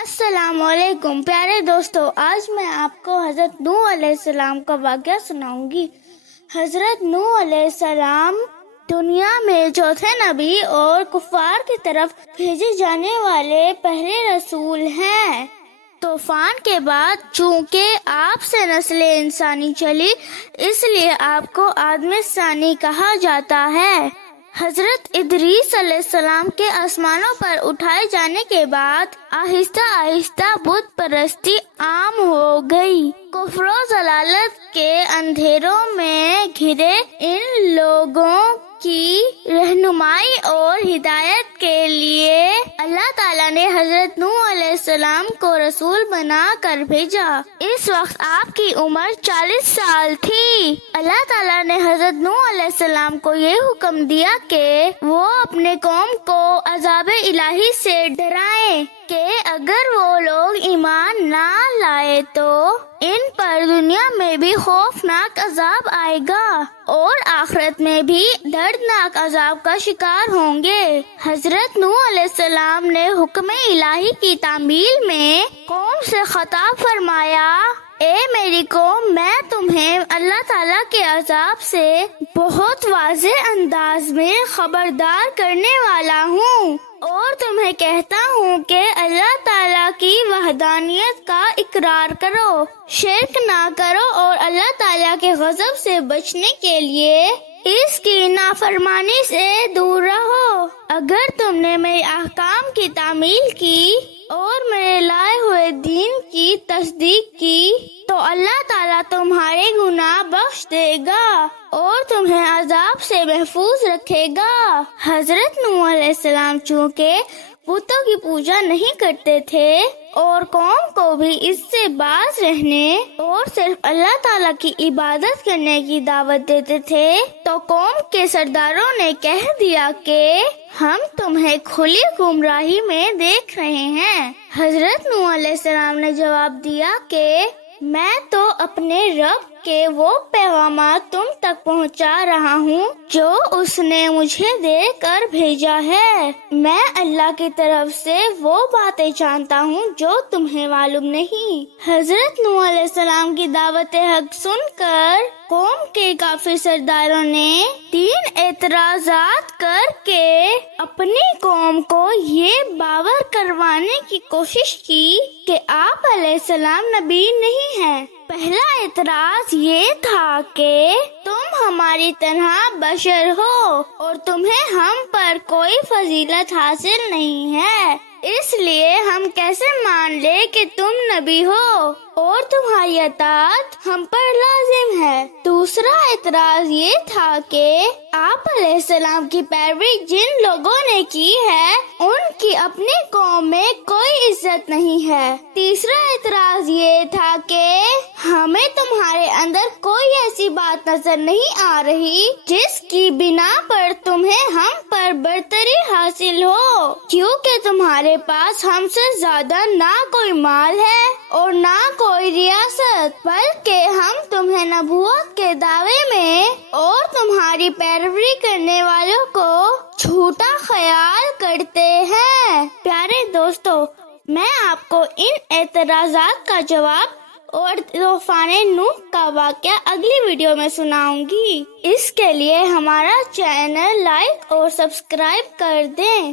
السلام علیکم پیارے دوستو، آج میں آپ کو حضرت نوح علیہ السلام کا واقعہ سناؤں گی۔ حضرت نوح علیہ السلام دنیا میں چوتھے نبی اور کفار کی طرف بھیجے جانے والے پہلے رسول ہیں۔ طوفان کے بعد چونکہ آپ سے نسل انسانی چلی، اس لیے آپ کو آدم ثانی کہا جاتا ہے۔ حضرت ادریس علیہ السلام کے آسمانوں پر اٹھائے جانے کے بعد آہستہ آہستہ بت پرستی عام ہو گئی۔ کفر و ضلالت کے اندھیروں میں گھرے ان لوگوں کی رہنمائی اور ہدایت کے لیے اللہ تعالیٰ نے حضرت نوح علیہ السلام کو رسول بنا کر بھیجا۔ اس وقت آپ کی عمر 40 سال تھی۔ اللہ تعالیٰ نے حضرت نوح علیہ السلام کو یہ حکم دیا کہ وہ اپنے قوم کو عذاب الہی سے ڈرائیں کہ اگر وہ لوگ ایمان نہ لائے تو ان پر دنیا میں بھی خوفناک عذاب آئے گا اور آخرت میں بھی دردناک عذاب کا شکار ہوں گے۔ حضرت نوح علیہ السلام نے حکم الہی کی تعمیل میں قوم سے خطاب فرمایا، اے میری قوم، میں تمہیں اللہ تعالیٰ کے عذاب سے بہت واضح انداز میں خبردار کرنے والا ہوں اور تمہیں کہتا ہوں کہ اللہ تعالیٰ کی وحدانیت کا اقرار کرو، شرک نہ کرو اور اللہ تعالیٰ کے غضب سے بچنے کے لیے اس کی نافرمانی سے دور رہو۔ اگر تم نے میرے احکام کی تعمیل کی اور میرے لائے ہوئے دین کی تصدیق کی تو اللہ تعالیٰ تمہارے گناہ بخش دے گا اور تمہیں عذاب سے محفوظ رکھے گا۔ حضرت نوح علیہ السلام چونکہ بتوں کی پوجا نہیں کرتے تھے اور قوم کو بھی اس سے باز رہنے اور صرف اللہ تعالیٰ کی عبادت کرنے کی دعوت دیتے تھے، تو قوم کے سرداروں نے کہہ دیا کہ ہم تمہیں کھلی گمراہی میں دیکھ رہے ہیں۔ حضرت نوح علیہ السلام نے جواب دیا کہ میں تو اپنے رب کے وہ پیغامات تم تک پہنچا رہا ہوں جو اس نے مجھے دے کر بھیجا ہے۔ میں اللہ کی طرف سے وہ باتیں جانتا ہوں جو تمہیں معلوم نہیں۔ حضرت نوح علیہ السلام کی دعوت حق سن کر قوم کے کافی سرداروں نے 3 اعتراضات کر کے اپنی قوم کو یہ باور کروانے کی کوشش کی کہ آپ علیہ السلام نبی نہیں ہیں۔ پہلا اعتراض یہ تھا کہ تم ہماری طرح بشر ہو اور تمہیں ہم پر کوئی فضیلت حاصل نہیں ہے، اس لیے ہم کیسے مان لے کہ تم نبی ہو اور تمہاری اطاعت ہم پر لازم ہے۔ دوسرا اعتراض یہ تھا کہ آپ علیہ السلام کی پیروی جن لوگوں نے کی ہے ان کی اپنی قوم میں کوئی عزت نہیں ہے۔ تیسرا اعتراض یہ تھا کہ ہمیں تمہارے اندر کوئی ایسی بات نظر نہیں آ رہی جس کی بنا پر تمہیں ہم پر برتری حاصل ہو، کیونکہ تمہارے پاس ہم سے زیادہ نہ کوئی مال ہے اور نہ کوئی ریاست، بلکہ ہم تمہیں نبوت کے دعوے میں اور تمہاری پیروی کرنے والوں کو جھوٹا خیال کرتے ہیں۔ پیارے دوستو، میں آپ کو ان اعتراضات کا جواب اور طوفان نوح کا واقعہ اگلی ویڈیو میں سناؤں گی۔ اس کے لیے ہمارا چینل لائک اور سبسکرائب کر دیں۔